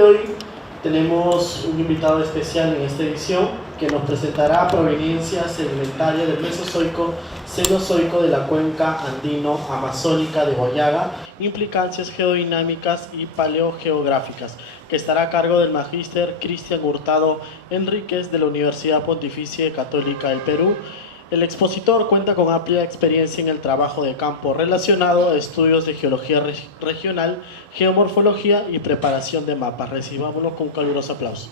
de hoy tenemos un invitado especial en esta edición que nos presentará proveniencia sedimentaria del Mesozoico, Cenozoico de la cuenca andino-amazónica de Huallaga, implicancias geodinámicas y paleogeográficas, que estará a cargo del magíster Cristian Hurtado Enríquez de la Universidad Pontificia Católica del Perú. El expositor cuenta con amplia experiencia en el trabajo de campo relacionado a estudios de geología regional, geomorfología y preparación de mapas. Recibámoslo con un caluroso aplauso.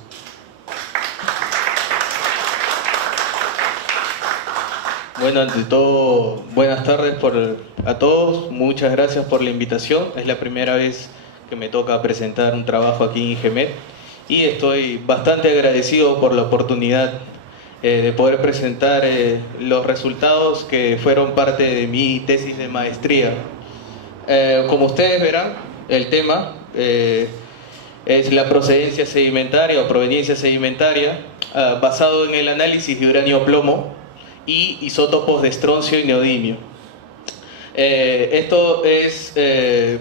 Bueno, ante todo, buenas tardes a todos. Muchas gracias por la invitación. Es la primera vez que me toca presentar un trabajo aquí en IGEMET y estoy bastante agradecido por la oportunidad de poder presentar los resultados que fueron parte de mi tesis de maestría. Como ustedes verán, el tema es la procedencia sedimentaria o proveniencia sedimentaria basado en el análisis de uranio-plomo y isótopos de estroncio y neodimio. Esto se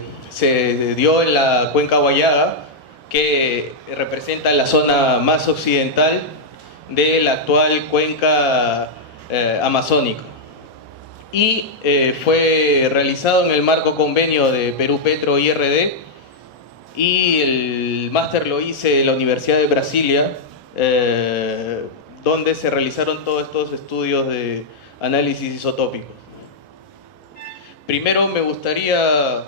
dio en la cuenca Huallaga, que representa la zona más occidental de la actual cuenca amazónica, y fue realizado en el marco convenio de Perú Petro IRD, y el máster lo hice en la Universidad de Brasilia, donde se realizaron todos estos estudios de análisis isotópico. Primero me gustaría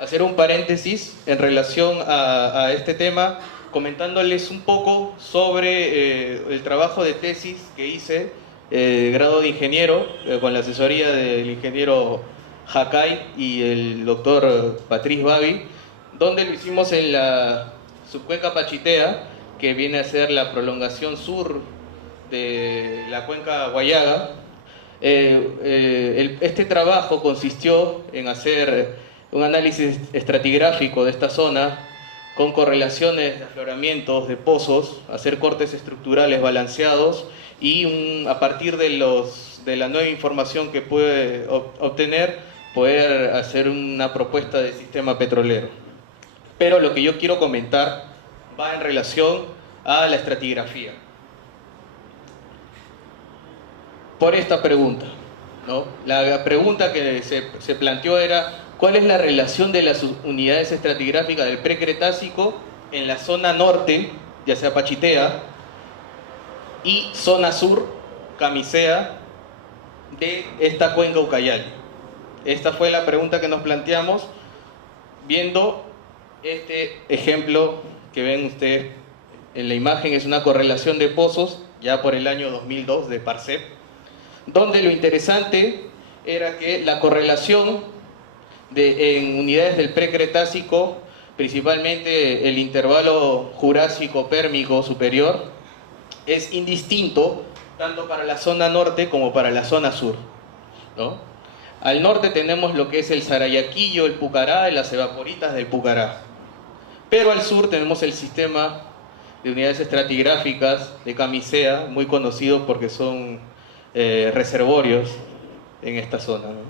hacer un paréntesis en relación a este tema, comentándoles un poco sobre el trabajo de tesis que hice, grado de ingeniero, con la asesoría del ingeniero Jacay y el doctor Patrice Babi, donde lo hicimos en la subcuenca Pachitea, que viene a ser la prolongación sur de la cuenca Huallaga. Este trabajo consistió en hacer un análisis estratigráfico de esta zona, con correlaciones de afloramientos de pozos, hacer cortes estructurales balanceados y a partir de la nueva información que puede obtener, poder hacer una propuesta de sistema petrolero. Pero lo que yo quiero comentar va en relación a la estratigrafía. Por esta pregunta, ¿no? La pregunta que se planteó era: ¿cuál es la relación de las unidades estratigráficas del Precretácico en la zona norte, ya sea Pachitea, y zona sur, Camisea, de esta cuenca Ucayali? Esta fue la pregunta que nos planteamos viendo este ejemplo que ven ustedes en la imagen. Es una correlación de pozos ya por el año 2002 de Parsep, donde lo interesante era que la correlación en unidades del Precretácico, principalmente el intervalo Jurásico-Pérmico superior, es indistinto tanto para la zona norte como para la zona sur, ¿no? Al norte tenemos lo que es el Sarayaquillo, el Pucará y las evaporitas del Pucará, pero al sur tenemos el sistema de unidades estratigráficas de Camisea, muy conocido porque son reservorios en esta zona, ¿no?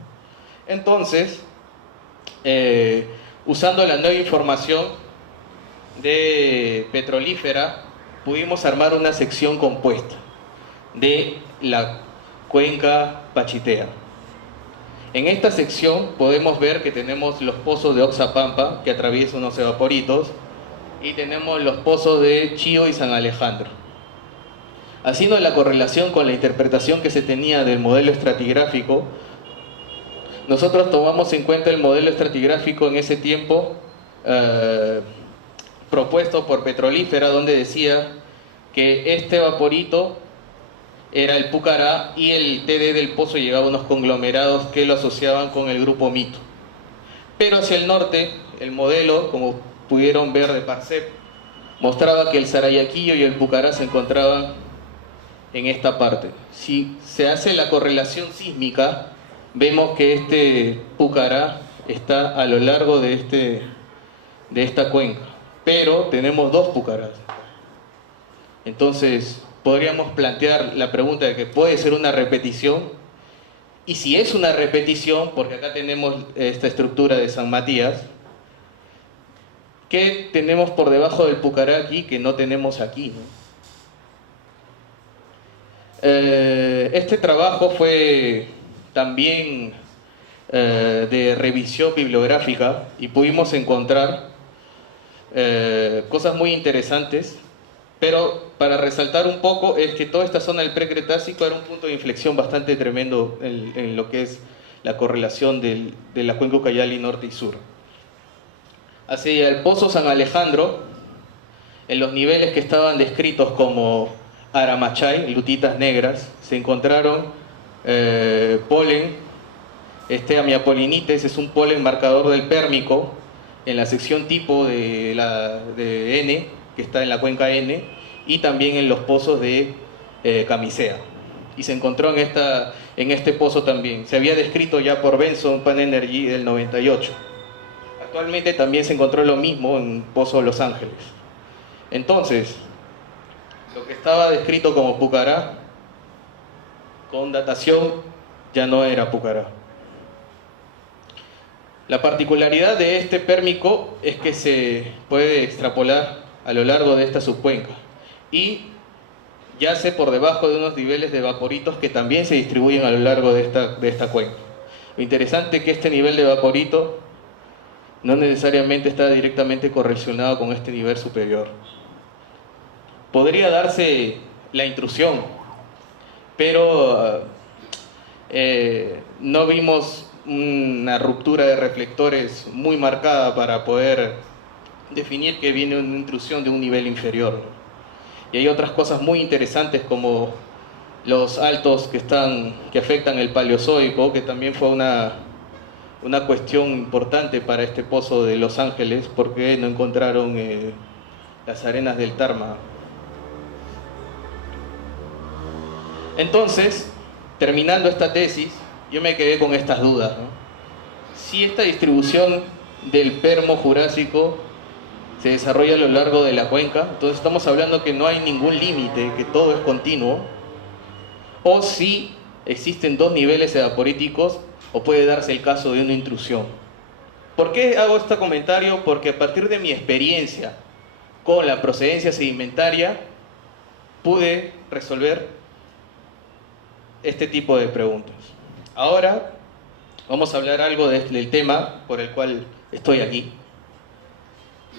Entonces, usando la nueva información de petrolífera, pudimos armar una sección compuesta de la cuenca Pachitea. En esta sección podemos ver que tenemos los pozos de Oxapampa, que atraviesan unos evaporitos, y tenemos los pozos de Chío y San Alejandro. Haciendo la correlación con la interpretación que se tenía del modelo estratigráfico, nosotros tomamos en cuenta el modelo estratigráfico en ese tiempo propuesto por Petrolífera, donde decía que este vaporito era el Pucará y el TD del pozo llegaba a unos conglomerados que lo asociaban con el grupo Mito. Pero hacia el norte, el modelo, como pudieron ver de Parsep, mostraba que el Sarayaquillo y el Pucará se encontraban en esta parte. Si se hace la correlación sísmica, vemos que este Pucará está a lo largo de esta cuenca, pero tenemos dos Pucarás. Entonces podríamos plantear la pregunta de que puede ser una repetición, y si es una repetición, porque acá tenemos esta estructura de San Matías, ¿Qué tenemos por debajo del Pucará aquí que no tenemos aquí, ¿no? Este trabajo fue también de revisión bibliográfica y pudimos encontrar cosas muy interesantes, pero para resaltar un poco es que toda esta zona del Precretácico era un punto de inflexión bastante tremendo en lo que es la correlación de la cuenca Ucayali norte y sur. Hacia el Pozo San Alejandro, en los niveles que estaban descritos como Aramachay, lutitas negras, se encontraron polen, amiapolinites, es un polen marcador del pérmico, en la sección tipo de N, que está en la cuenca N, y también en los pozos de Camisea. Y se encontró en este pozo también. Se había descrito ya por Benson Pan Energy del 98. Actualmente también se encontró lo mismo en Pozo Los Ángeles. Entonces, lo que estaba descrito como Pucará, con datación, ya no era Pucará. La particularidad de este pérmico es que se puede extrapolar a lo largo de esta subcuenca y yace por debajo de unos niveles de vaporitos que también se distribuyen a lo largo de esta cuenca. Lo interesante es que este nivel de vaporito no necesariamente está directamente correlacionado con este nivel superior. Podría darse la intrusión, pero no vimos una ruptura de reflectores muy marcada para poder definir que viene una intrusión de un nivel inferior, ¿no? Y hay otras cosas muy interesantes como los altos que afectan el Paleozoico, que también fue una cuestión importante para este pozo de Los Ángeles, porque no encontraron las arenas del Tarma. Entonces, terminando esta tesis, yo me quedé con estas dudas, ¿no? Si esta distribución del Permo Jurásico se desarrolla a lo largo de la cuenca, entonces estamos hablando que no hay ningún límite, que todo es continuo, o si existen dos niveles evaporíticos, o puede darse el caso de una intrusión. ¿Por qué hago este comentario? Porque a partir de mi experiencia con la procedencia sedimentaria, pude resolver este tipo de preguntas. Ahora vamos a hablar algo del tema por el cual estoy aquí.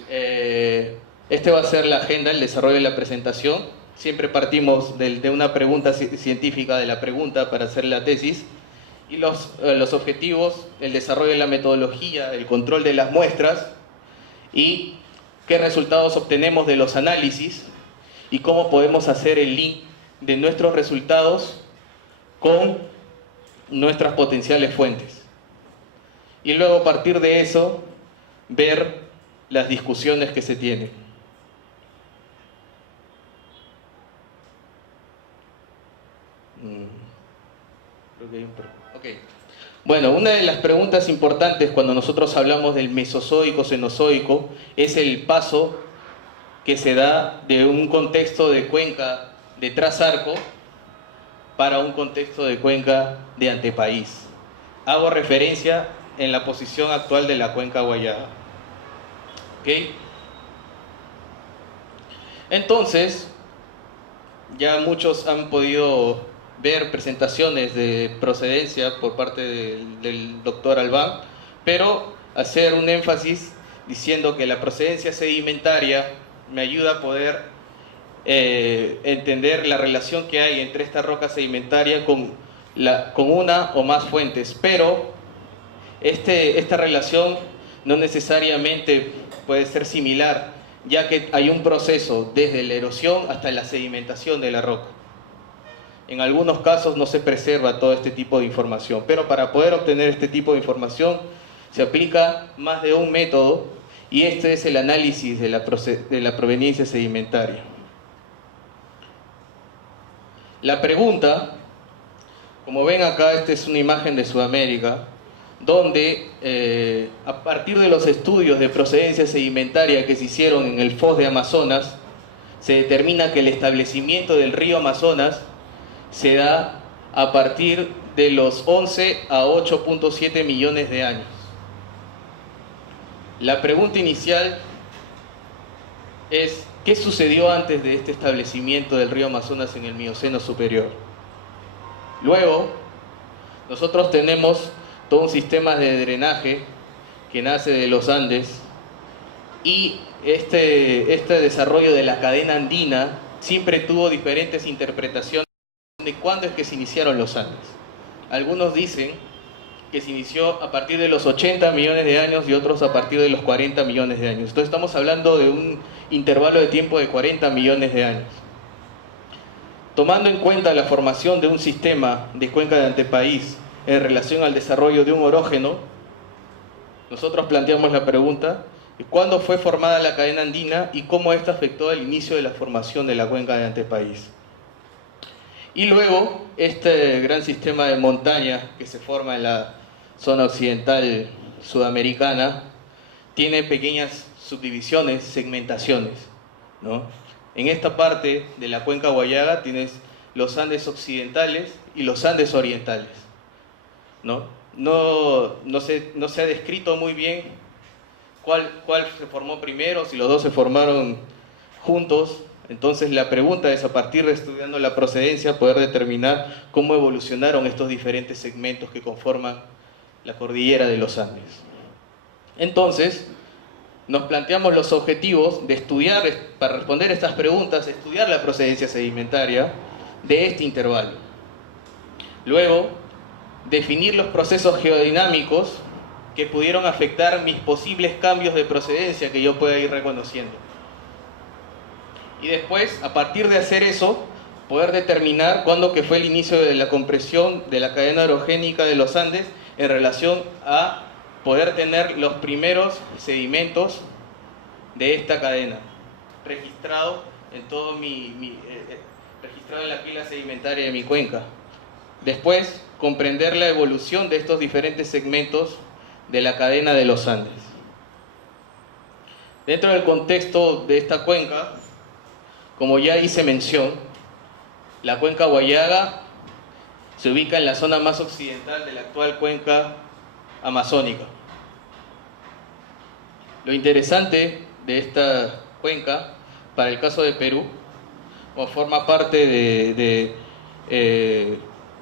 Este va a ser la agenda, el desarrollo de la presentación. Siempre partimos de una pregunta científica, de la pregunta para hacer la tesis. Y los objetivos, el desarrollo de la metodología, el control de las muestras y qué resultados obtenemos de los análisis y cómo podemos hacer el link de nuestros resultados con nuestras potenciales fuentes. Y luego a partir de eso, ver las discusiones que se tienen. Creo que hay okay. Bueno, una de las preguntas importantes cuando nosotros hablamos del Mesozoico, Cenozoico, es el paso que se da de un contexto de cuenca de Trasarco para un contexto de cuenca de antepaís. Hago referencia en la posición actual de la cuenca Guayaga. ¿Okay? Entonces, ya muchos han podido ver presentaciones de procedencia por parte del doctor Albán, pero hacer un énfasis diciendo que la procedencia sedimentaria me ayuda a poder entender la relación que hay entre esta roca sedimentaria con una o más fuentes, pero esta relación no necesariamente puede ser similar, ya que hay un proceso desde la erosión hasta la sedimentación de la roca. En algunos casos no se preserva todo este tipo de información, pero para poder obtener este tipo de información se aplica más de un método y este es el análisis de la proveniencia sedimentaria. La pregunta, como ven acá, esta es una imagen de Sudamérica, donde a partir de los estudios de procedencia sedimentaria que se hicieron en el Foz de Amazonas, se determina que el establecimiento del río Amazonas se da a partir de los 11 a 8.7 millones de años. La pregunta inicial es qué sucedió antes de este establecimiento del río Amazonas en el Mioceno superior. Luego, nosotros tenemos todo un sistema de drenaje que nace de los Andes, y este desarrollo de la cadena andina siempre tuvo diferentes interpretaciones de cuándo es que se iniciaron los Andes. Algunos dicen que se inició a partir de los 80 millones de años y otros a partir de los 40 millones de años. Entonces estamos hablando de un intervalo de tiempo de 40 millones de años. Tomando en cuenta la formación de un sistema de cuenca de antepaís en relación al desarrollo de un orógeno, nosotros planteamos la pregunta: ¿cuándo fue formada la cadena andina y cómo esta afectó el inicio de la formación de la cuenca de antepaís? Y luego, este gran sistema de montañas que se forma en la zona occidental sudamericana tiene pequeñas subdivisiones, segmentaciones, ¿no? En esta parte de la cuenca Huallaga tienes los Andes occidentales y los Andes orientales, ¿no? No se ha descrito muy bien cuál se formó primero, si los dos se formaron juntos. Entonces la pregunta es, a partir de estudiando la procedencia, poder determinar cómo evolucionaron estos diferentes segmentos que conforman la cordillera de los Andes. Entonces, nos planteamos los objetivos de estudiar, para responder estas preguntas, estudiar la procedencia sedimentaria de este intervalo. Luego, definir los procesos geodinámicos que pudieron afectar mis posibles cambios de procedencia que yo pueda ir reconociendo. Y después, a partir de hacer eso, poder determinar cuándo que fue el inicio de la compresión de la cadena orogénica de los Andes en relación a poder tener los primeros sedimentos de esta cadena registrado en todo registrado en la pila sedimentaria de mi cuenca. Después, comprender la evolución de estos diferentes segmentos de la cadena de los Andes. Dentro del contexto de esta cuenca, como ya hice mención, la cuenca Huallaga se ubica en la zona más occidental de la actual cuenca amazónica. Lo interesante de esta cuenca, para el caso de Perú, forma parte de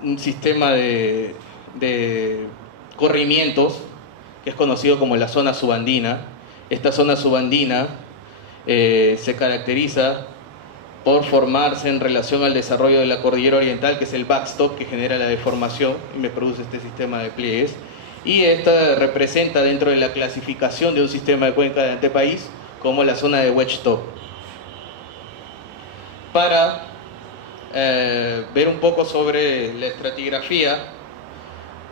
un sistema de corrimientos que es conocido como la zona subandina. Esta zona subandina se caracteriza por formarse en relación al desarrollo de la cordillera oriental, que es el backstop que genera la deformación y me produce este sistema de pliegues, y esta representa dentro de la clasificación de un sistema de cuenca de antepaís como la zona de wedge top. Para ver un poco sobre la estratigrafía,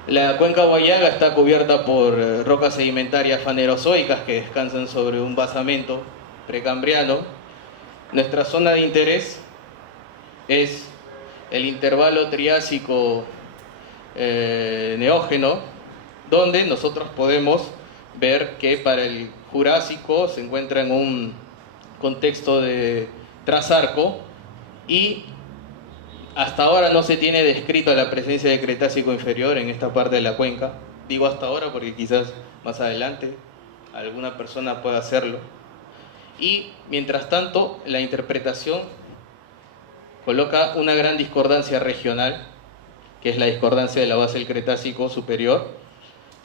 la cuenca Huallaga está cubierta por rocas sedimentarias fanerozoicas que descansan sobre un basamento precambriano. Nuestra zona de interés es el intervalo triásico neógeno, donde nosotros podemos ver que para el Jurásico se encuentra en un contexto de trasarco, y hasta ahora no se tiene descrito la presencia de Cretácico inferior en esta parte de la cuenca. Digo hasta ahora porque quizás más adelante alguna persona pueda hacerlo. Y mientras tanto, la interpretación coloca una gran discordancia regional, que es la discordancia de la base del Cretácico superior,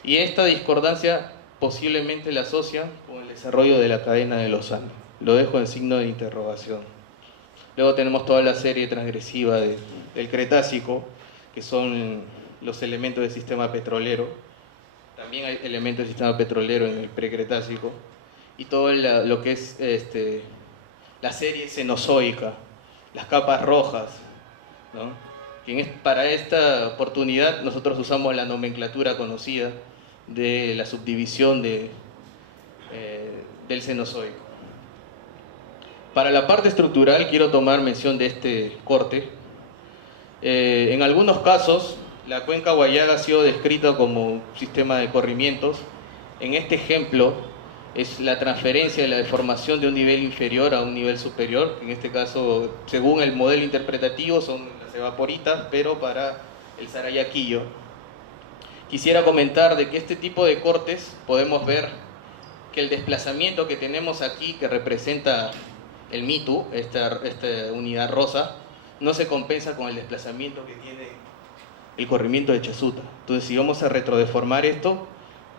y esta discordancia posiblemente la asocian con el desarrollo de la cadena de los Andes. Lo dejo en signo de interrogación. Luego tenemos toda la serie transgresiva del Cretácico, que son los elementos del sistema petrolero. También hay elementos del sistema petrolero en el precretácico. Y todo lo que es la serie cenozoica, las capas rojas, ¿no? Para esta oportunidad nosotros usamos la nomenclatura conocida de la subdivisión del Cenozoico. Para la parte estructural quiero tomar mención de este corte. En algunos casos la cuenca Huallaga ha sido descrita como un sistema de corrimientos. En este ejemplo es la transferencia de la deformación de un nivel inferior a un nivel superior. En este caso, según el modelo interpretativo, son las evaporitas, pero para el Sarayaquillo. Quisiera comentar de que este tipo de cortes podemos ver que el desplazamiento que tenemos aquí, que representa el MITU, esta unidad rosa, no se compensa con el desplazamiento que tiene el corrimiento de Chasuta. Entonces, si vamos a retrodeformar esto,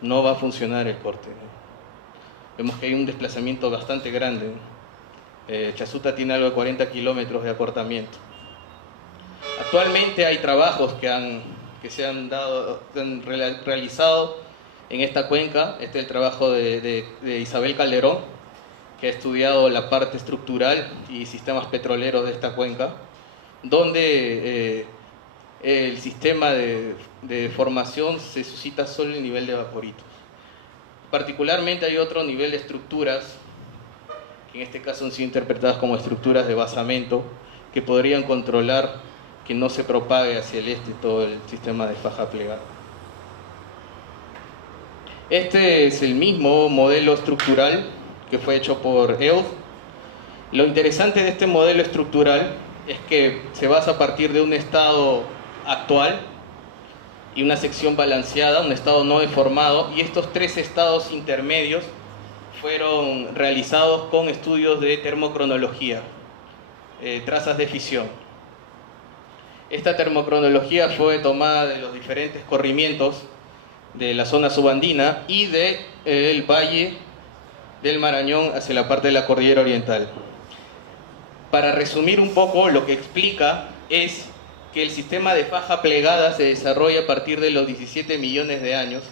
no va a funcionar el corte, ¿no? Vemos que hay un desplazamiento bastante grande, ¿no? Chasuta tiene algo de 40 kilómetros de acortamiento. Actualmente hay trabajos que se han realizado en esta cuenca. Este es el trabajo de Isabel Calderón, que ha estudiado la parte estructural y sistemas petroleros de esta cuenca, donde el sistema de formación se suscita solo en el nivel de vaporitos. Particularmente hay otro nivel de estructuras, que en este caso han sido interpretadas como estructuras de basamento, que podrían controlar que no se propague hacia el este todo el sistema de faja plegada. Este es el mismo modelo estructural que fue hecho por EUD. Lo interesante de este modelo estructural es que se basa a partir de un estado actual y una sección balanceada, un estado no deformado, y estos tres estados intermedios fueron realizados con estudios de termocronología, trazas de fisión. Esta termocronología fue tomada de los diferentes corrimientos de la zona subandina y del valle del Marañón hacia la parte de la cordillera oriental. Para resumir un poco, lo que explica es que el sistema de faja plegada se desarrolla a partir de los 17 millones de años,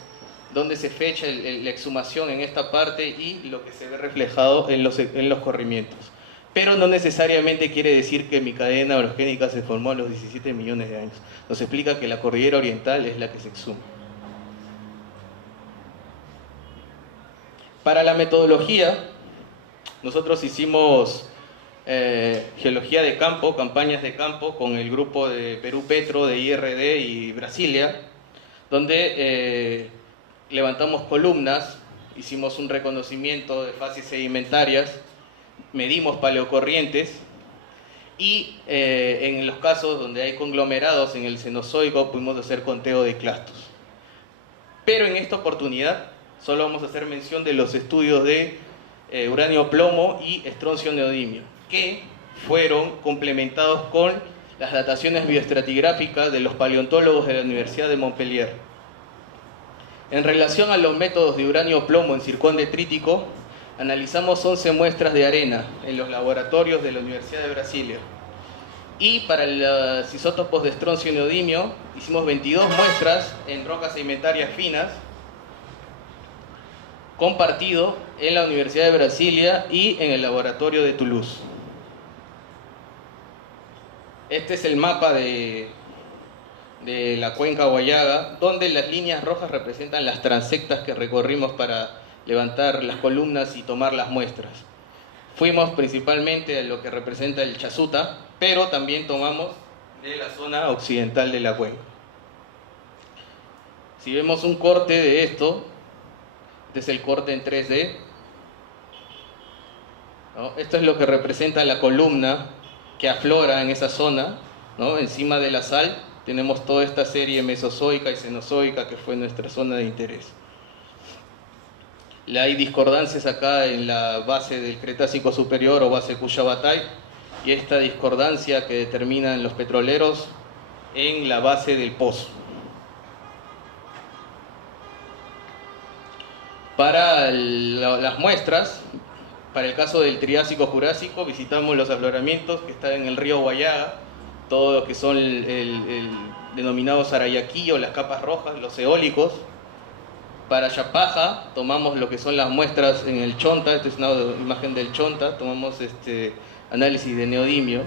donde se fecha la exhumación en esta parte y lo que se ve reflejado en los corrimientos. Pero no necesariamente quiere decir que mi cadena orogénica se formó a los 17 millones de años. Nos explica que la cordillera oriental es la que se exhuma. Para la metodología, nosotros hicimos geología de campo, campañas de campo con el grupo de Perú Petro, de IRD y Brasilia, donde levantamos columnas, hicimos un reconocimiento de fases sedimentarias, medimos paleocorrientes y en los casos donde hay conglomerados en el Cenozoico pudimos hacer conteo de clastos. Pero en esta oportunidad solo vamos a hacer mención de los estudios de uranio-plomo y estroncio-neodimio, que fueron complementados con las dataciones bioestratigráficas de los paleontólogos de la Universidad de Montpellier. En relación a los métodos de uranio-plomo en zircón detrítico, analizamos 11 muestras de arena en los laboratorios de la Universidad de Brasilia. Y para los isótopos de estroncio y neodimio, hicimos 22 muestras en rocas sedimentarias finas, compartido en la Universidad de Brasilia y en el laboratorio de Toulouse. Este es el mapa de la cuenca Huallaga, donde las líneas rojas representan las transectas que recorrimos para levantar las columnas y tomar las muestras. Fuimos principalmente a lo que representa el Chasuta, pero también tomamos de la zona occidental de la cuenca. Si vemos un corte de esto, este es el corte en 3D, ¿no? Esto es lo que representa la columna que aflora en esa zona, ¿no? Encima de la sal tenemos toda esta serie mesozoica y cenozoica que fue nuestra zona de interés. Hay discordancias acá en la base del Cretácico superior o base Cuyabatay, y esta discordancia que determinan los petroleros en la base del pozo. Para las muestras, para el caso del Triásico-Jurásico, visitamos los afloramientos que están en el río Huallaga, todo lo que son el denominado Sarayaquillo, las capas rojas, los eólicos. Para Yapaja tomamos lo que son las muestras en el Chonta, esta es una imagen del Chonta, tomamos análisis de neodimio.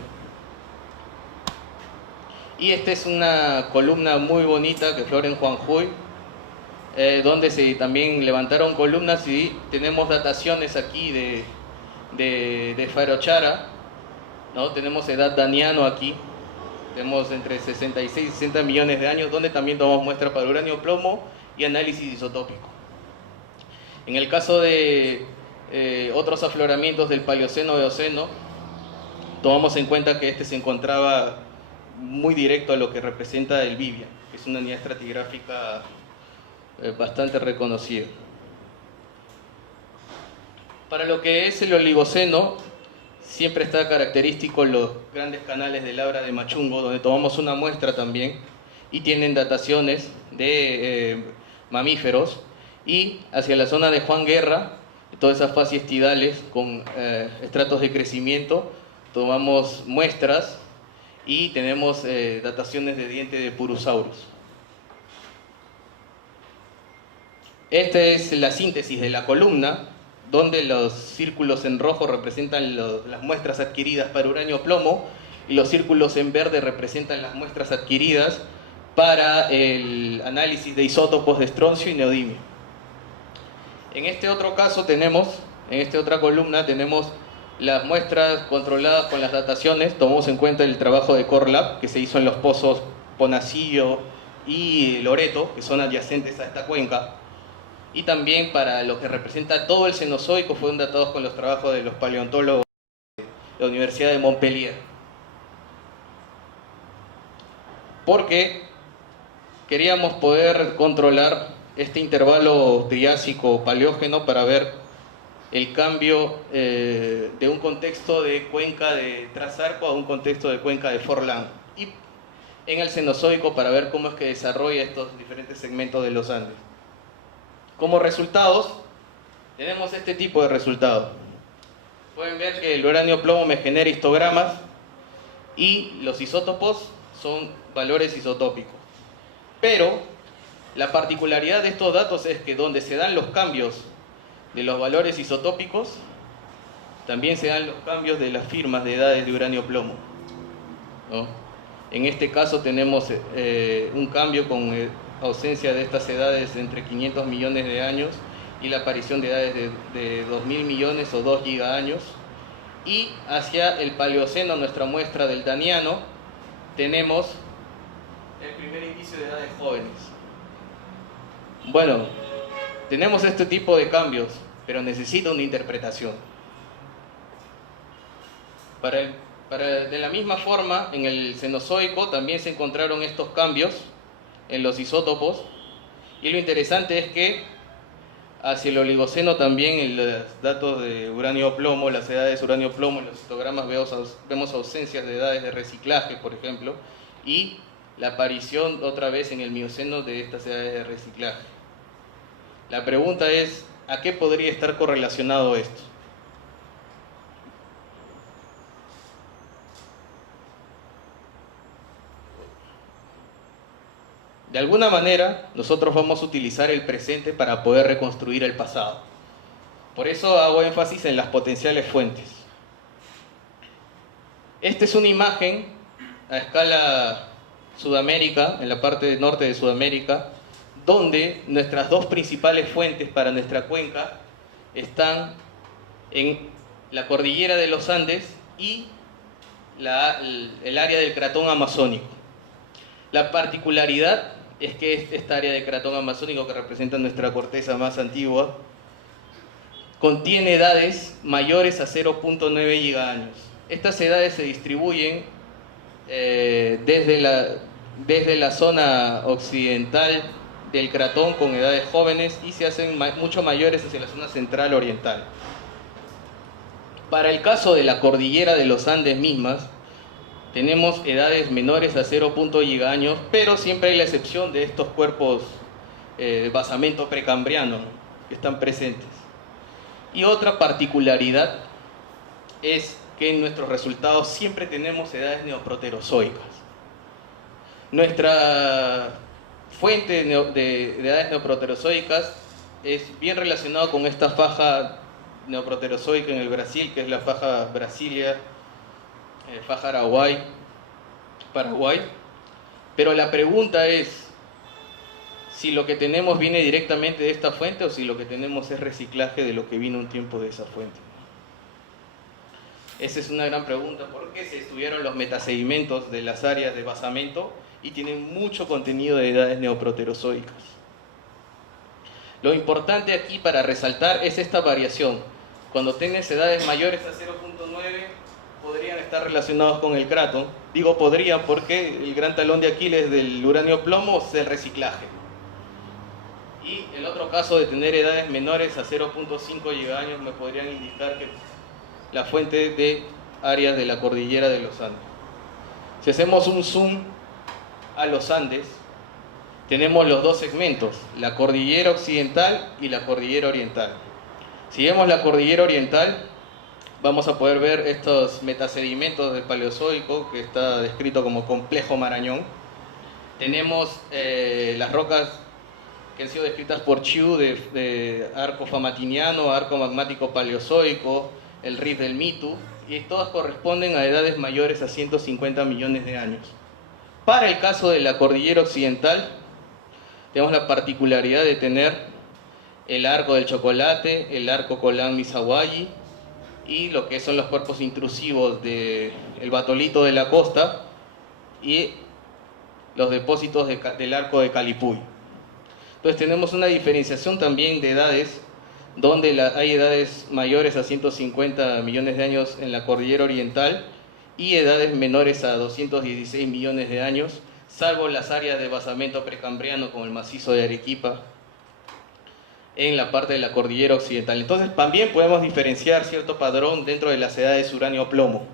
Y esta es una columna muy bonita que flora en Juanjuy, donde se también levantaron columnas y tenemos dataciones aquí de Farochara, ¿no? Tenemos edad daniano aquí, tenemos entre 66 y 60 millones de años, donde también tomamos muestra para uranio plomo y análisis isotópico. En el caso de otros afloramientos del Paleoceno-Eoceno, tomamos en cuenta que este se encontraba muy directo a lo que representa el Vivian, que es una unidad estratigráfica bastante reconocida. Para lo que es el Oligoceno, siempre está característico los grandes canales de labra de Machungo, donde tomamos una muestra también, y tienen dataciones de mamíferos, y hacia la zona de Juan Guerra, todas esas facies tidales con estratos de crecimiento, tomamos muestras y tenemos dataciones de diente de Purusaurus. Esta es la síntesis de la columna, donde los círculos en rojo representan las muestras adquiridas para uranio-plomo y los círculos en verde representan las muestras adquiridas para el análisis de isótopos de estroncio y neodimio. En este otro caso tenemos, en esta otra columna tenemos las muestras controladas con las dataciones. Tomamos en cuenta el trabajo de Core Lab que se hizo en los pozos Ponacillo y Loreto, que son adyacentes a esta cuenca. Y también para lo que representa todo el Cenozoico fueron datados con los trabajos de los paleontólogos de la Universidad de Montpellier. Porque queríamos poder controlar este intervalo triásico paleógeno para ver el cambio de un contexto de cuenca de Trasarco a un contexto de cuenca de Forlán. Y en el Cenozoico para ver cómo es que desarrolla estos diferentes segmentos de los Andes. Como resultados, tenemos este tipo de resultados. Pueden ver que el uranio-plomo me genera histogramas y los isótopos son valores isotópicos. Pero la particularidad de estos datos es que donde se dan los cambios de los valores isotópicos, también se dan los cambios de las firmas de edades de uranio-plomo, ¿no? En este caso tenemos un cambio con ausencia de estas edades entre 500 millones de años y la aparición de edades de 2000 millones o 2 gigaaños. Y hacia el Paleoceno, nuestra muestra del Daniano, tenemos el primer indicio de edades jóvenes. Bueno, tenemos este tipo de cambios, pero necesita una interpretación. De la misma forma, en el Cenozoico también se encontraron estos cambios en los isótopos, y lo interesante es que hacia el Oligoceno también en los datos de uranio-plomo, las edades de uranio-plomo, en los histogramas vemos ausencias de edades de reciclaje, por ejemplo, y la aparición otra vez en el Mioceno de estas edades de reciclaje. La pregunta es, ¿a qué podría estar correlacionado esto? De alguna manera, nosotros vamos a utilizar el presente para poder reconstruir el pasado. Por eso hago énfasis en las potenciales fuentes. Esta es una imagen a escala Sudamérica, en la parte norte de Sudamérica, donde nuestras dos principales fuentes para nuestra cuenca están en la cordillera de los Andes y el área del cratón amazónico. La particularidad es que esta área de cratón amazónico, que representa nuestra corteza más antigua, contiene edades mayores a 0.9 gigaaños. Estas edades se distribuyen desde la zona occidental del cratón con edades jóvenes y se hacen mucho mayores hacia la zona central oriental. Para el caso de la cordillera de los Andes mismas, tenemos edades menores a 0. Gigaaños, pero siempre hay la excepción de estos cuerpos de basamento precambriano, ¿no?, que están presentes. Y otra particularidad es que en nuestros resultados siempre tenemos edades neoproterozoicas. Nuestra fuente de edades neoproterozoicas es bien relacionada con esta faja neoproterozoica en el Brasil, que es la faja Brasilia, faja Paraguay. Pero la pregunta es si lo que tenemos viene directamente de esta fuente o si lo que tenemos es reciclaje de lo que vino un tiempo de esa fuente. Esa es una gran pregunta, porque se estudiaron los metasedimentos de las áreas de basamento y tienen mucho contenido de edades neoproterozoicas. Lo importante aquí para resaltar es esta variación. Cuando tienes edades mayores a 0.9, podrían estar relacionados con el cratón. Digo podrían porque el gran talón de Aquiles del uranio-plomo es el reciclaje. Y el otro caso de tener edades menores a 0.5 gigaaños me podrían indicar que la fuente de áreas de la cordillera de los Andes. Si hacemos un zoom a los Andes, tenemos los dos segmentos, la cordillera occidental y la cordillera oriental. Si vemos la cordillera oriental, vamos a poder ver estos metasedimentos del Paleozoico, que está descrito como complejo Marañón. Tenemos las rocas que han sido descritas por Chiu de arco famatiniano, arco magmático paleozoico, el rift del Mitu, y todas corresponden a edades mayores a 150 millones de años. Para el caso de la cordillera occidental, tenemos la particularidad de tener el arco del Chocolate, el arco Colán-Misawayi y lo que son los cuerpos intrusivos del batolito de la costa y los depósitos del arco de Calipuy. Entonces tenemos una diferenciación también de edades, donde hay edades mayores a 150 millones de años en la cordillera oriental y edades menores a 216 millones de años, salvo las áreas de basamento precambriano como el macizo de Arequipa, en la parte de la cordillera occidental. Entonces también podemos diferenciar cierto padrón dentro de las edades uranio-plomo.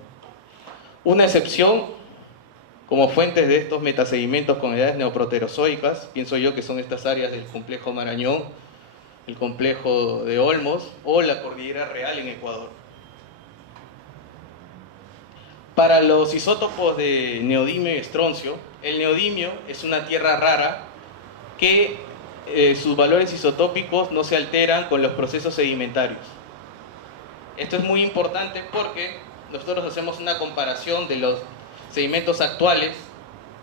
Una excepción, como fuentes de estos metasedimentos con edades neoproterozoicas, pienso yo que son estas áreas del complejo Marañón, el complejo de Olmos o la cordillera real en Ecuador. Para los isótopos de neodimio y estroncio, el neodimio es una tierra rara que sus valores isotópicos no se alteran con los procesos sedimentarios. Esto es muy importante porque nosotros hacemos una comparación de los sedimentos actuales,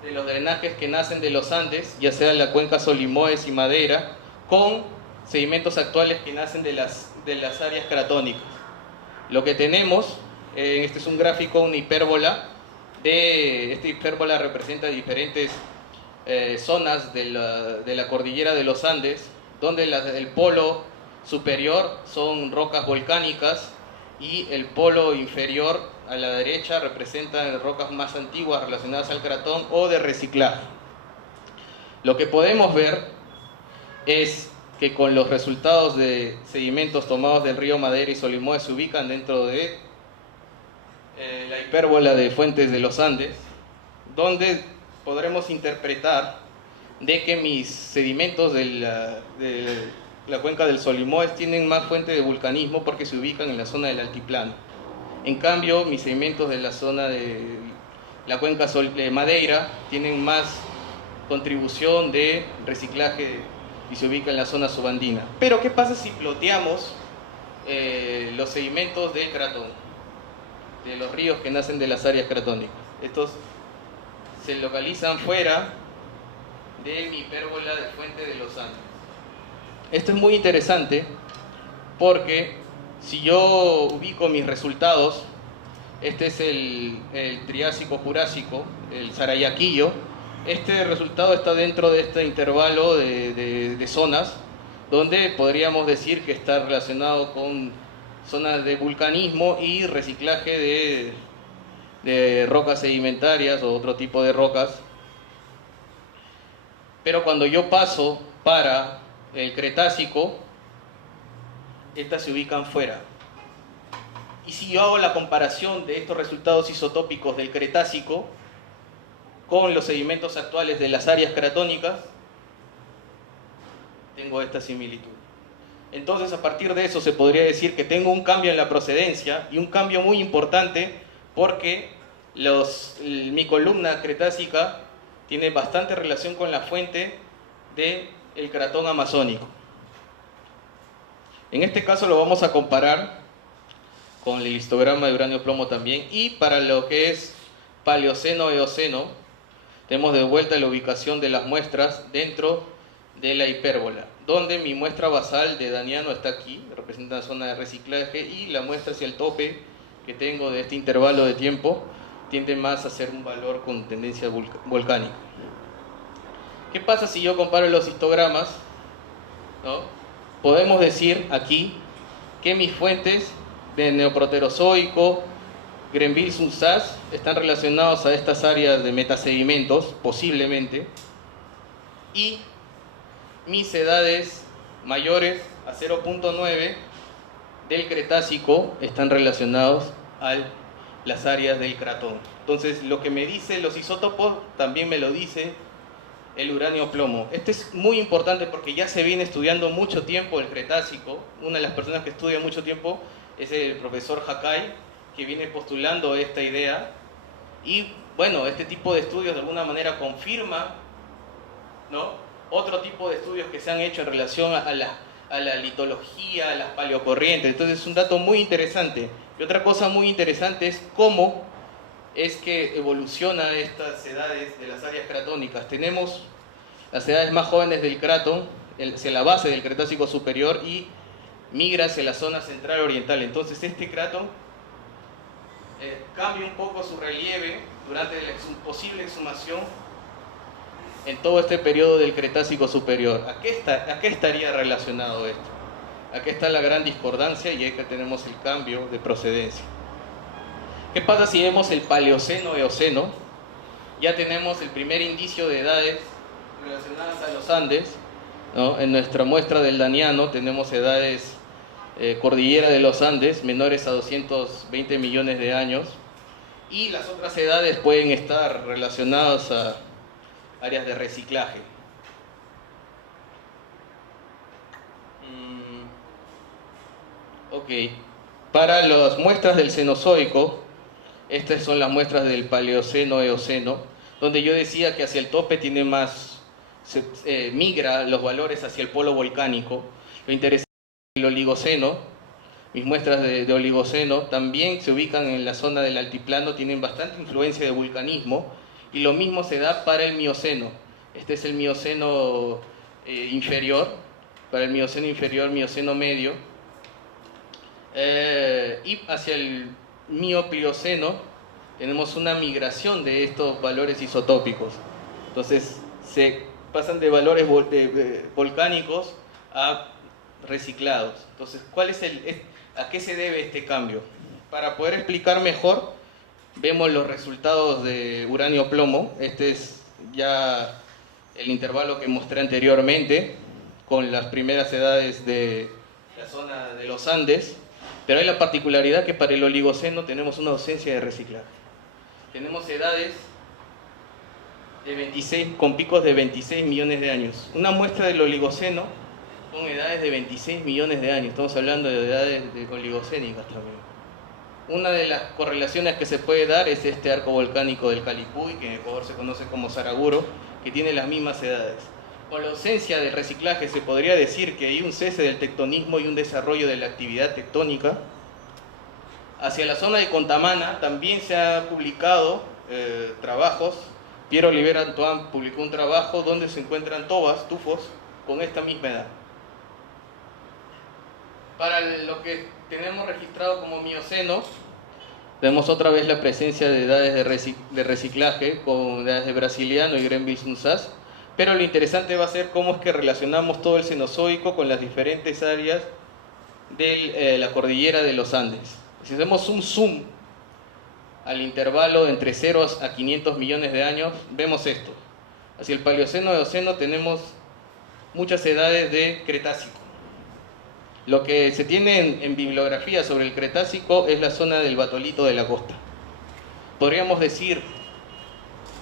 de los drenajes que nacen de los Andes, ya sea la cuenca Solimoes y Madeira, con sedimentos actuales que nacen de las áreas cratónicas. Lo que tenemos, este es un gráfico, una hipérbola, esta hipérbola representa diferentes zonas de la cordillera de los Andes, donde el polo superior son rocas volcánicas y el polo inferior a la derecha representa rocas más antiguas relacionadas al cratón o de reciclaje. Lo que podemos ver es que con los resultados de sedimentos tomados del río Madeira y Solimoes se ubican dentro de la hipérbola de Fuentes de los Andes, donde podremos interpretar de que mis sedimentos de la cuenca del Solimoes tienen más fuente de vulcanismo porque se ubican en la zona del altiplano. En cambio, mis sedimentos de la zona de la cuenca de Madeira tienen más contribución de reciclaje y se ubica en la zona subandina. Pero ¿qué pasa si ploteamos los sedimentos del cratón, de los ríos que nacen de las áreas cratónicas? Estos se localizan fuera de mi hipérbola de Fuente de los Andes. Esto es muy interesante porque si yo ubico mis resultados, este es el Triásico-Jurásico, el Sarayaquillo. Este resultado está dentro de este intervalo de zonas, donde podríamos decir que está relacionado con zonas de vulcanismo y reciclaje de rocas sedimentarias o otro tipo de rocas. Pero cuando yo paso para el Cretácico, estas se ubican fuera. Y si yo hago la comparación de estos resultados isotópicos del Cretácico con los sedimentos actuales de las áreas cratónicas, tengo esta similitud. Entonces, a partir de eso se podría decir que tengo un cambio en la procedencia, y un cambio muy importante porque mi columna cretácica tiene bastante relación con la fuente del cratón amazónico. En este caso lo vamos a comparar con el histograma de uranio-plomo también, y para lo que es Paleoceno-Eoceno, tenemos de vuelta la ubicación de las muestras dentro de la hipérbola, donde mi muestra basal de Daniano está aquí, representa la zona de reciclaje, y la muestra hacia el tope que tengo de este intervalo de tiempo tiende más a ser un valor con tendencia volcánica. ¿Qué pasa si yo comparo los histogramas? ¿No? Podemos decir aquí que mis fuentes de neoproterozoico, Grenville-Sunsaz, están relacionados a estas áreas de metasedimentos, posiblemente, y mis edades mayores a 0.9 del Cretácico están relacionados al las áreas del cratón. Entonces, lo que me dicen los isótopos también me lo dice el uranio-plomo. Este es muy importante porque ya se viene estudiando mucho tiempo el Cretácico. Una de las personas que estudia mucho tiempo es el profesor Hakai, que viene postulando esta idea. Y bueno, este tipo de estudios de alguna manera confirma, ¿no?, otro tipo de estudios que se han hecho en relación a la litología, a las paleocorrientes. Entonces es un dato muy interesante. Y otra cosa muy interesante es cómo es que evoluciona estas edades de las áreas cratónicas. Tenemos las edades más jóvenes del cratón hacia la base del Cretácico superior y migra hacia la zona central oriental. Entonces este cratón cambia un poco su relieve durante la posible exhumación en todo este periodo del Cretácico superior. ¿A qué estaría relacionado esto? Aquí está la gran discordancia y acá tenemos el cambio de procedencia. ¿Qué pasa si vemos el Paleoceno-Eoceno? Ya tenemos el primer indicio de edades relacionadas a los Andes, ¿no? En nuestra muestra del Daniano tenemos edades cordillera de los Andes, menores a 220 millones de años, y las otras edades pueden estar relacionadas a áreas de reciclaje. Ok, para las muestras del Cenozoico, estas son las muestras del Paleoceno-Eoceno, donde yo decía que hacia el tope tiene más, migra los valores hacia el polo volcánico. Lo interesante es el Oligoceno, mis muestras de Oligoceno también se ubican en la zona del altiplano, tienen bastante influencia de vulcanismo, y lo mismo se da para el Mioceno. Este es el Mioceno inferior, para el Mioceno inferior, Mioceno medio, y hacia el Mioplioceno tenemos una migración de estos valores isotópicos. Entonces se pasan de valores volcánicos a reciclados. Entonces, ¿a qué se debe este cambio? Para poder explicar mejor, vemos los resultados de uranio-plomo. Este es ya el intervalo que mostré anteriormente, con las primeras edades de la zona de los Andes. Pero hay la particularidad que para el Oligoceno tenemos una ausencia de reciclaje. Tenemos edades de 26, con picos de 26 millones de años. Una muestra del Oligoceno con edades de 26 millones de años. Estamos hablando de edades oligocénicas también. Una de las correlaciones que se puede dar es este arco volcánico del Calipuy, que en Ecuador se conoce como Saraguro, que tiene las mismas edades. Con la ausencia de reciclaje se podría decir que hay un cese del tectonismo y un desarrollo de la actividad tectónica. Hacia la zona de Contamana también se han publicado trabajos. Pierre Olivier Antoine publicó un trabajo donde se encuentran tobas, tufos, con esta misma edad. Para lo que tenemos registrado como Mioceno, vemos otra vez la presencia de edades de reciclaje con edades de Brasiliano y Grenville-Sunsas. Pero lo interesante va a ser cómo es que relacionamos todo el Cenozoico con las diferentes áreas de la cordillera de los Andes. Si hacemos un zoom al intervalo entre 0 a 500 millones de años, vemos esto. Hacia el Paleoceno-Eoceno tenemos muchas edades de Cretácico. Lo que se tiene en bibliografía sobre el Cretácico es la zona del batolito de la costa. Podríamos decir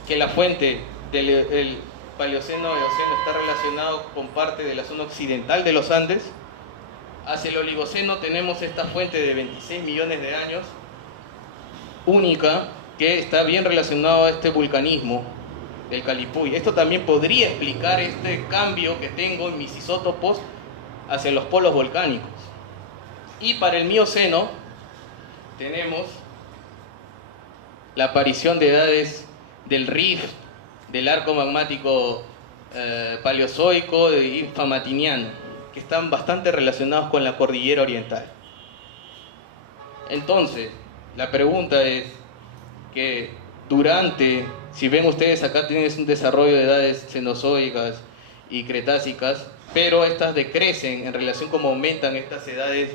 que la fuente del Paleoceno-Eoceno está relacionado con parte de la zona occidental de los Andes. Hacia el Oligoceno tenemos esta fuente de 26 millones de años, única, que está bien relacionado a este vulcanismo del Calipuy. Esto también podría explicar este cambio que tengo en mis isótopos hacia los polos volcánicos. Y para el Mioceno tenemos la aparición de edades del rift, del arco magmático paleozoico y famatiniano, que están bastante relacionados con la cordillera oriental. Entonces, la pregunta es que si ven ustedes acá tienes un desarrollo de edades cenozoicas y cretácicas, pero estas decrecen en relación como aumentan estas edades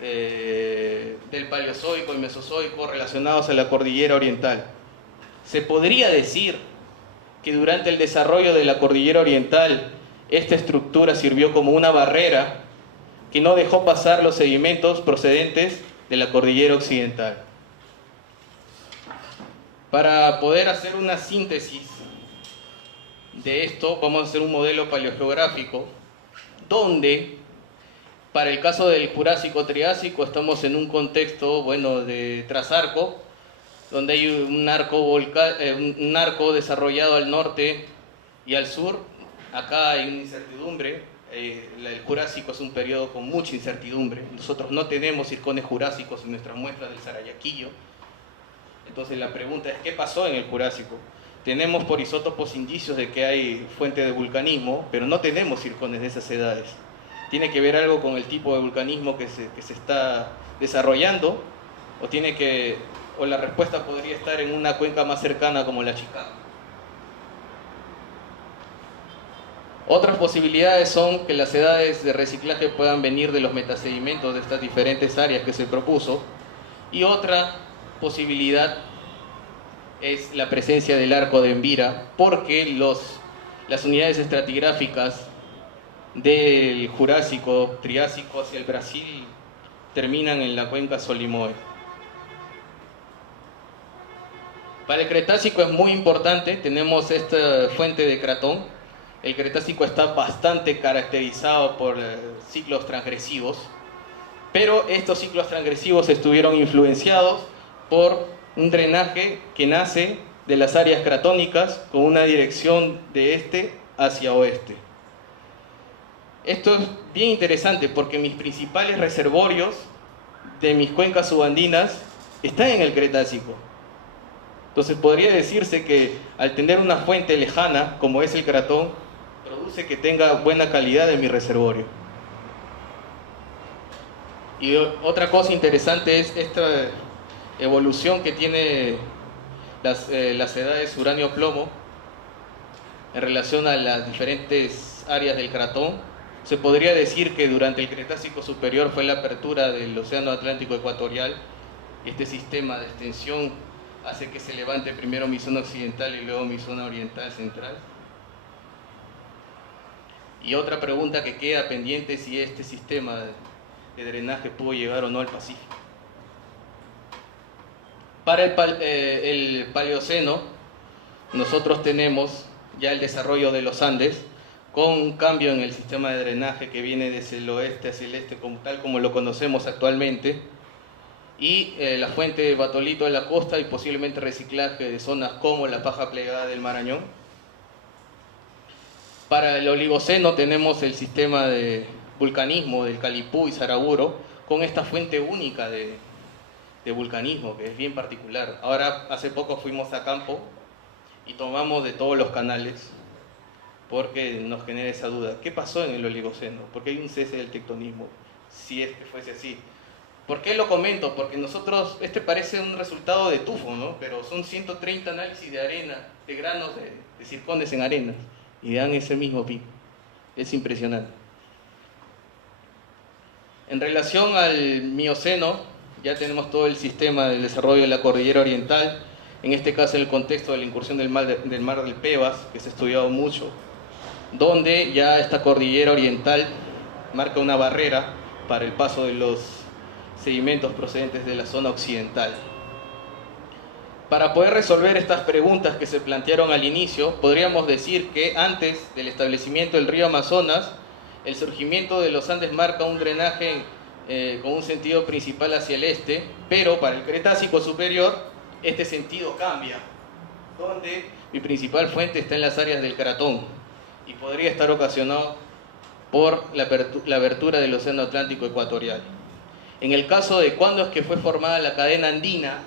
del paleozoico y mesozoico relacionados a la cordillera oriental. Se podría decir que durante el desarrollo de la cordillera oriental esta estructura sirvió como una barrera que no dejó pasar los sedimentos procedentes de la cordillera occidental. Para poder hacer una síntesis de esto, vamos a hacer un modelo paleogeográfico donde, para el caso del Jurásico-Triásico, estamos en un contexto, bueno, de trasarco, donde hay un arco desarrollado al norte y al sur. Acá hay una incertidumbre. El Jurásico es un periodo con mucha incertidumbre. Nosotros no tenemos circones jurásicos en nuestras muestras del Sarayaquillo. Entonces la pregunta es, ¿qué pasó en el Jurásico? Tenemos por isótopos indicios de que hay fuente de vulcanismo, pero no tenemos circones de esas edades. ¿Tiene que ver algo con el tipo de vulcanismo que se está desarrollando? ¿O la respuesta podría estar en una cuenca más cercana como la Chicama? Otras posibilidades son que las edades de reciclaje puedan venir de los metasedimentos de estas diferentes áreas que se propuso. Y otra posibilidad es la presencia del arco de Envira, porque las unidades estratigráficas del Jurásico, Triásico hacia el Brasil terminan en la cuenca Solimoe. Para el Cretácico es muy importante, tenemos esta fuente de Cratón. El Cretácico está bastante caracterizado por ciclos transgresivos, pero estos ciclos transgresivos estuvieron influenciados por un drenaje que nace de las áreas cratónicas con una dirección de este hacia oeste. Esto es bien interesante porque mis principales reservorios de mis cuencas subandinas están en el Cretácico. Entonces podría decirse que al tener una fuente lejana como es el Cratón, produce que tenga buena calidad en mi reservorio. Y otra cosa interesante es esta evolución que tiene las edades uranio-plomo en relación a las diferentes áreas del Cratón. Se podría decir que durante el Cretácico superior fue la apertura del Océano Atlántico Ecuatorial. Este sistema de extensión hace que se levante primero mi zona occidental y luego mi zona oriental central. Y otra pregunta que queda pendiente es si este sistema de drenaje pudo llegar o no al Pacífico. Para el Paleoceno, nosotros tenemos ya el desarrollo de los Andes, con un cambio en el sistema de drenaje que viene desde el oeste hacia el este, tal como lo conocemos actualmente, y la fuente de batolito de la costa y posiblemente reciclaje de zonas como la paja plegada del Marañón. Para el Oligoceno tenemos el sistema de vulcanismo del Calipú y Saraguro, con esta fuente única de vulcanismo, que es bien particular. Ahora, hace poco fuimos a campo y tomamos de todos los canales, porque nos genera esa duda. ¿Qué pasó en el Oligoceno? ¿Por qué hay un cese del tectonismo? Si es que fuese así. ¿Por qué lo comento? Porque nosotros, parece un resultado de tufo, ¿no? Pero son 130 análisis de arena, de granos de circones en arenas, y dan ese mismo pico. Es impresionante. En relación al Mioceno, ya tenemos todo el sistema del desarrollo de la cordillera oriental, en este caso en el contexto de la incursión del mar del Pebas, que se ha estudiado mucho, donde ya esta cordillera oriental marca una barrera para el paso de los sedimentos procedentes de la zona occidental. Para poder resolver estas preguntas que se plantearon al inicio, podríamos decir que antes del establecimiento del río Amazonas, el surgimiento de los Andes marca un drenaje con un sentido principal hacia el este, pero para el Cretácico superior este sentido cambia, donde mi principal fuente está en las áreas del Cratón y podría estar ocasionado por la abertura del Océano Atlántico Ecuatorial. En el caso de cuándo es que fue formada la cadena andina,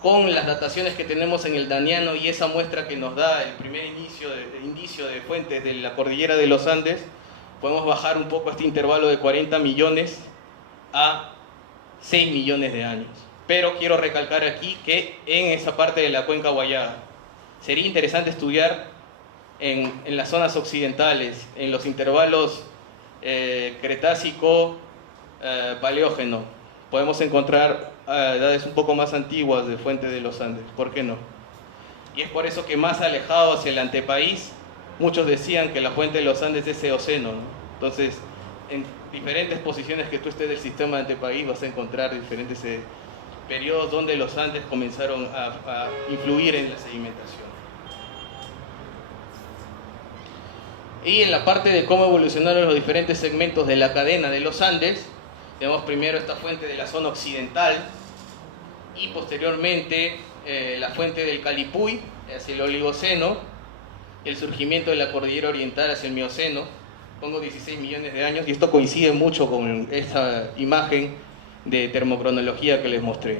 con las dataciones que tenemos en el Daniano y esa muestra que nos da el primer indicio de fuentes de la cordillera de los Andes, podemos bajar un poco este intervalo de 40 millones a 6 millones de años. Pero quiero recalcar aquí que en esa parte de la cuenca Huallaga sería interesante estudiar en las zonas occidentales, en los intervalos Cretácico, Paleógeno. Podemos encontrar edades un poco más antiguas de fuente de los Andes, ¿por qué no? Y es por eso que más alejado hacia el antepaís, muchos decían que la fuente de los Andes es Eoceno, ¿no? Entonces, en diferentes posiciones que tú estés del sistema de antepaís vas a encontrar diferentes periodos donde los Andes comenzaron a influir en la sedimentación. Y en la parte de cómo evolucionaron los diferentes segmentos de la cadena de los Andes, tenemos primero esta fuente de la zona occidental y posteriormente la fuente del Calipuy hacia el Oligoceno, y el surgimiento de la cordillera oriental hacia el Mioceno. Pongo 16 millones de años y esto coincide mucho con esta imagen de termocronología que les mostré.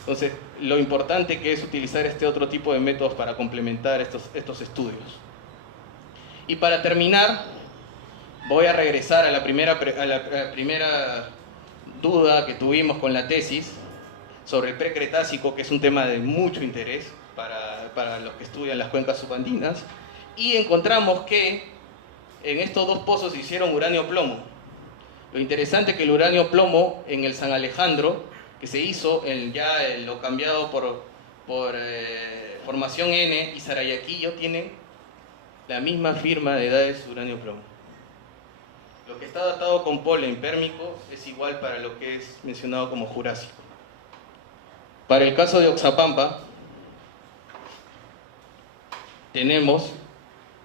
Entonces, lo importante que es utilizar este otro tipo de métodos para complementar estos estudios. Y para terminar, voy a regresar a la primera duda que tuvimos con la tesis sobre el precretácico, que es un tema de mucho interés para los que estudian las cuencas subandinas, y encontramos que en estos dos pozos se hicieron uranio-plomo. Lo interesante es que el uranio-plomo en el San Alejandro, que se hizo lo cambiado por formación N y Sarayaquillo, tienen la misma firma de edades uranio-plomo. Lo que está datado con polen pérmico es igual para lo que es mencionado como jurásico. Para el caso de Oxapampa, tenemos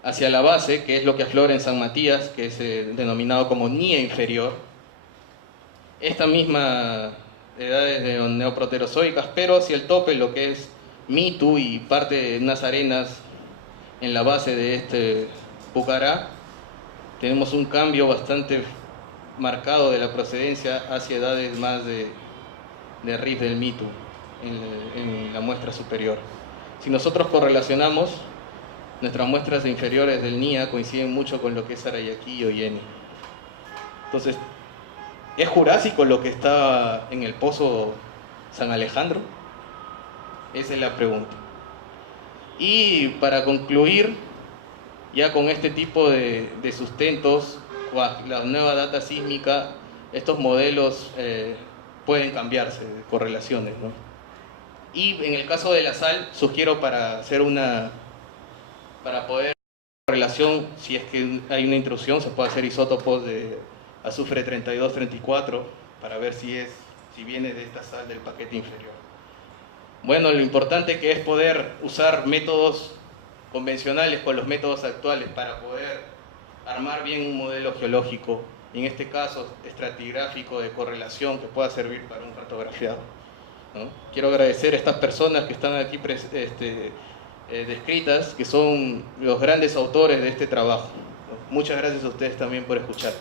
hacia la base, que es lo que aflora en San Matías, que es denominado como nia inferior, esta misma edades neoproterozoicas, pero hacia el tope, lo que es Mitu y parte de unas arenas en la base de este Pucará, tenemos un cambio bastante marcado de la procedencia hacia edades más de rift del Mitu en la muestra superior. Si nosotros correlacionamos, nuestras muestras inferiores del NIA coinciden mucho con lo que es Sarayaquillo y Eni. Entonces, ¿es jurásico lo que está en el pozo San Alejandro? Esa es la pregunta. Y para concluir, ya con este tipo de sustentos, la nueva data sísmica, estos modelos pueden cambiarse, de correlaciones, ¿no? Y en el caso de la sal, sugiero para poder correlación, si es que hay una intrusión, se puede hacer isótopos de azufre 32-34 para ver si viene de esta sal del paquete inferior. Bueno, lo importante que es poder usar métodos convencionales con los métodos actuales para poder armar bien un modelo geológico, en este caso estratigráfico de correlación que pueda servir para un cartografiado, ¿no? Quiero agradecer a estas personas que están aquí descritas, que son los grandes autores de este trabajo, ¿no? Muchas gracias a ustedes también por escuchar.